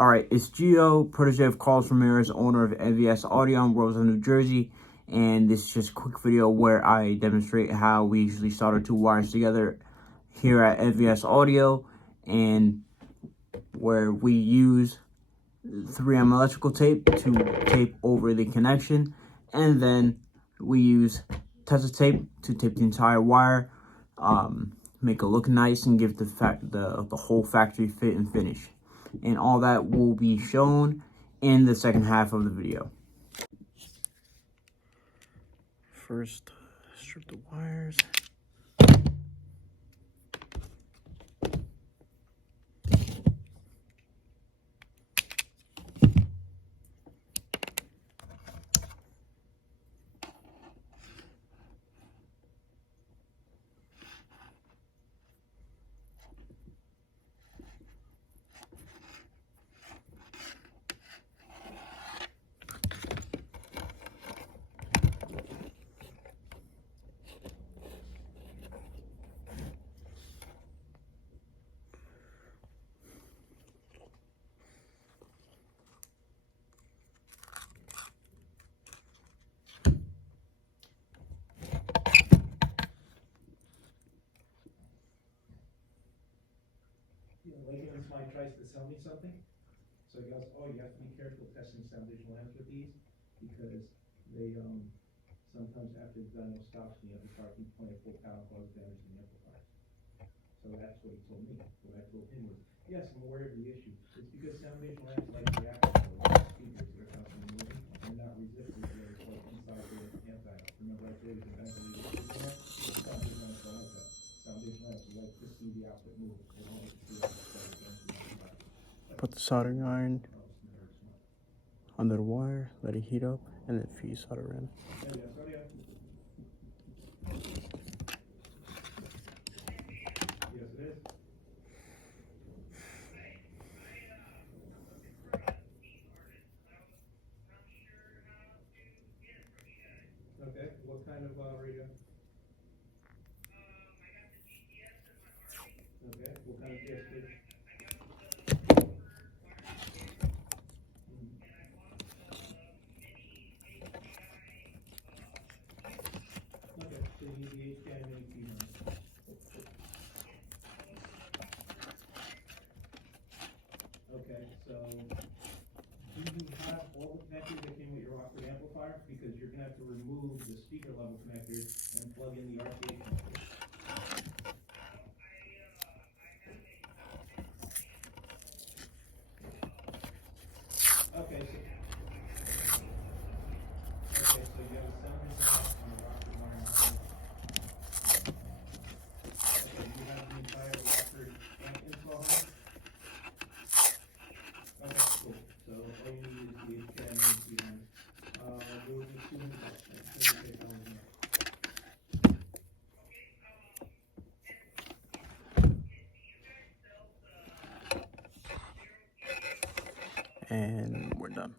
Alright, it's Gio, protege of Carlos Ramirez, owner of NVS Audio in Roselle, New Jersey. And this is just a quick video where I demonstrate how we usually solder two wires together here at NVS Audio, and where we use 3M electrical tape to tape over the connection, and then we use Tesla tape to tape the entire wire, make it look nice and give the whole factory fit and finish. And all that will be shown in the second half of the video. First, strip the wires. Lately when somebody tries to sell me something, so he goes, oh, you have to be careful testing sound visual lamps with these, because they, sometimes after the dyno stops, you have to start from 24 power cause damage to the amplifier. So that's what he told me. What I told him was, yes, I'm aware of the issue. It's because sound visual lamps like reactors or like speakers that are constantly moving and not resisting the other stuff inside the amplifier. Remember I told you the ventilator is in there? Sound visual lamps don't like that. Sound visual lamps like to see the output move. They don't like to see it. Put the soldering iron under the wire, let it heat up, and then feed solder in. Yes, it is. Okay, what kind of radio? Okay, what kind of DSP? Okay, so you need the HDI mini keyboard. Okay, so do you have all the connectors that came with your Rockford amplifier? Because you're gonna have to remove the speaker level connectors and plug in the RCA connectors. Okay, so you have a sound design on the Rockford wiring harness. Okay, you have the entire Rockford amp install here? Okay, cool. So all you need is the HDMI main keyboard. There was a $200 And we're done.